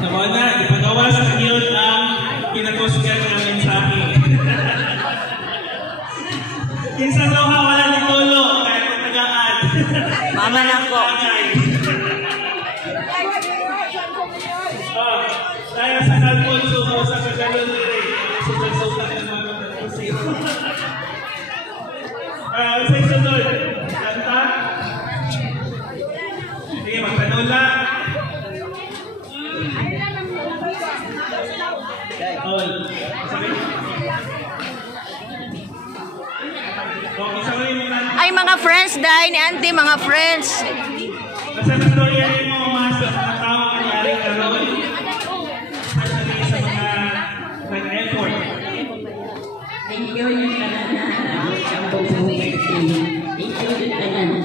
Nawa na, ipagawa sa inyo ang pinakusgan ng mensahe. Kinsan daw wala ni Tolo, kaya pagtagaan. Mama na ko. Dahil sa Alfonso mo sa kagalon nila, susunod ng mga pagkakusip. Sa isunod, kanta. Sige, magtanula. Ay, mga friends dahil ni auntie, mga friends. Kasi na storya rin mo mga tao nangyari karoon. Especially sa mga nag-effort. Thank you yung kanana. Thank you yung kanana.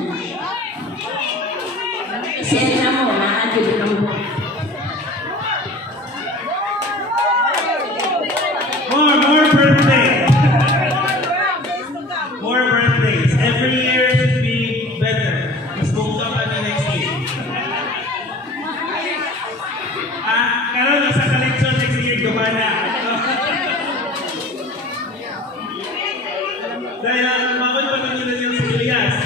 Isenta mo, nakadyo ng buhay. More birthdays. More birthdays. Every year should be better. Mas bukta pa na next year. Karoon sa collection next year, gumana. Dahil makon pa nyo na yung si Elias.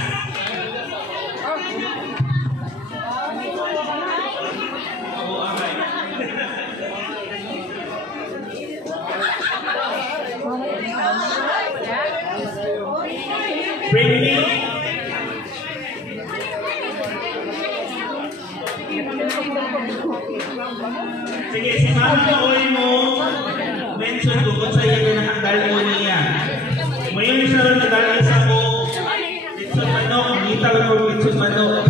Bring me. Sige, si Mama Kaoy mo mention ko kung sa iyo na handal mo niya. Ngayon siya rin nadali sa ko Litson Manok, ngital ko Litson Manok.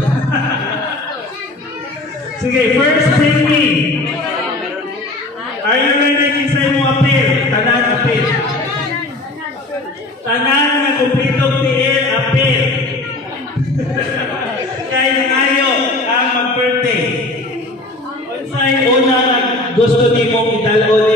Sige, first bring me. Are you ready sa mo appeal? Tanan appeal. Tanan na kumpletong tiil appeal. Kaya nangayo ang mag-birthday. Unsay una gusto ni mong idalon